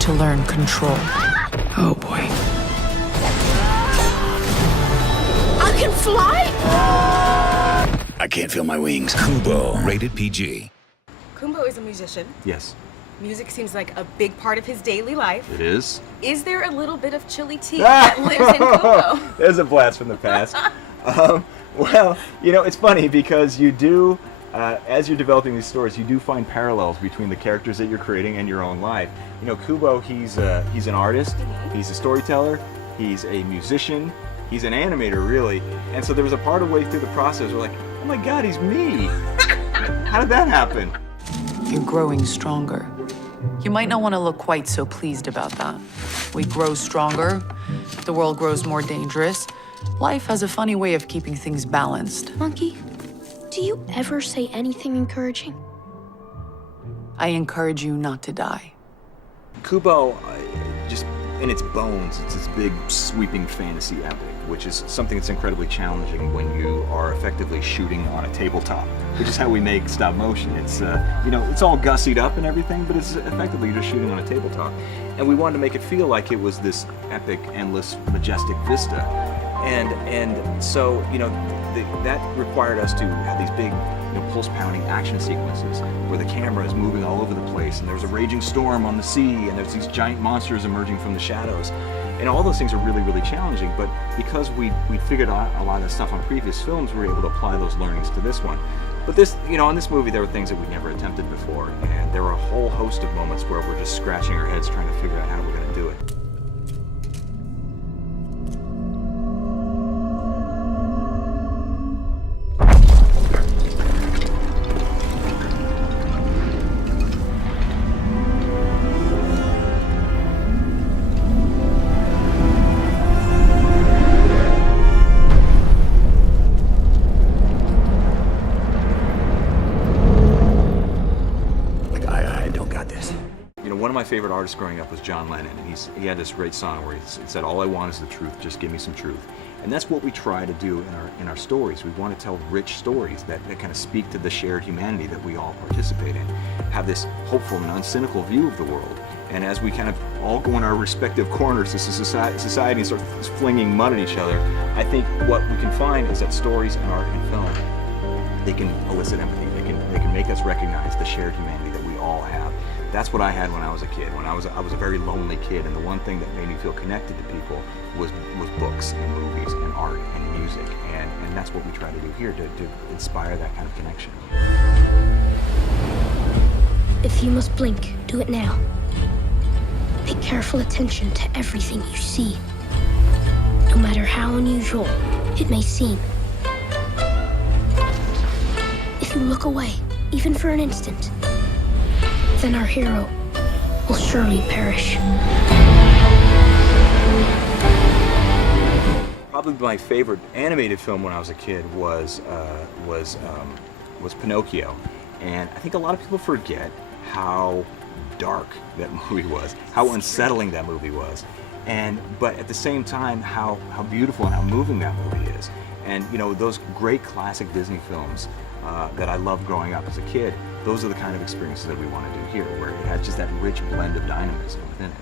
to learn control. Oh boy. I can fly? I can't feel my wings. Kubo, rated PG. Kubo is a musician. Yes, Music seems like a big part of his daily life. it is. Is there a little bit of chili tea that lives in Kubo? There's a blast from the past. Well, you know, it's funny because you do, as you're developing these stories, you do find parallels between the characters that you're creating and your own life. You know, Kubo, he's an artist, he's a storyteller, he's a musician, he's an animator, really. And so there was a part of the way through the process where like, oh my God, he's me. How did that happen? You're growing stronger. You might not want to look quite so pleased about that. We grow stronger, the world grows more dangerous. Life has a funny way of keeping things balanced. Monkey, do you ever say anything encouraging? I encourage you not to die. Kubo, just in its bones, it's this big, sweeping fantasy epic, which is something that's incredibly challenging when you are effectively shooting on a tabletop, which is how we make stop motion. It's, you know, it's all gussied up and everything, but it's effectively just shooting on a tabletop. And we wanted to make it feel like it was this epic, endless, majestic vista. And so, you know, that required us to have these big, you know, pulse-pounding action sequences where the camera is moving all over the place, and there's a raging storm on the sea, and there's these giant monsters emerging from the shadows. And all those things are really, really challenging, but because we figured out a lot of the stuff on previous films, we were able to apply those learnings to this one. But this, you know, in this movie, there were things that we'd never attempted before, and there were a whole host of moments where we're just scratching our heads trying to figure out how we're going to do it. One of my favorite artists growing up was John Lennon, and he had this great song where he said, "All I want is the truth, just give me some truth." And that's what we try to do in our stories. We want to tell rich stories that kind of speak to the shared humanity that we all participate in, have this hopeful and uncynical view of the world. And as we kind of all go in our respective corners as a society and start flinging mud at each other, I think what we can find is that stories and art and film, they can elicit empathy. They can make us recognize the shared humanity that we all have. That's what I had when I was a kid. When I was a very lonely kid, and the one thing that made me feel connected to people was books and movies and art and music, and that's what we try to do here, to inspire that kind of connection. If you must blink, do it now. Pay careful attention to everything you see, no matter how unusual it may seem. If you look away, even for an instant, then our hero will surely perish. Probably my favorite animated film when I was a kid was Pinocchio, and I think a lot of people forget how dark that movie was, how unsettling that movie was, but at the same time how beautiful and how moving that movie is. And you know, those great classic Disney films that I loved growing up as a kid, those are the kind of experiences that we want to do here, where it has just that rich blend of dynamism within it.